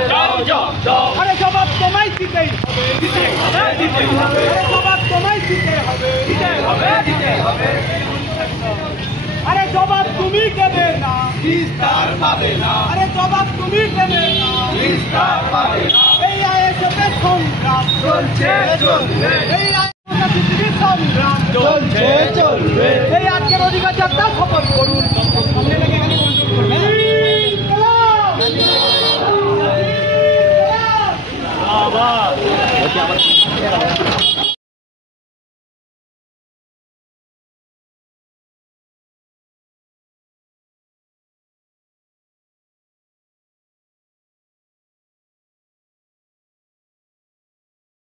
अरे जवाब तुम्हें दिते जवाब तुम्हें दिते अरे जवाब तुम्हें के देना विस्तार पाবে না अरे जवाब तुम्हें के देना विस्तार पाবে না এই আইএসএফ সংগ্রাম চলছে চলবে এই আইএসএফ সংগ্রাম চলছে চলবে এই আজকের অধিকার যাত্রা সফল করুন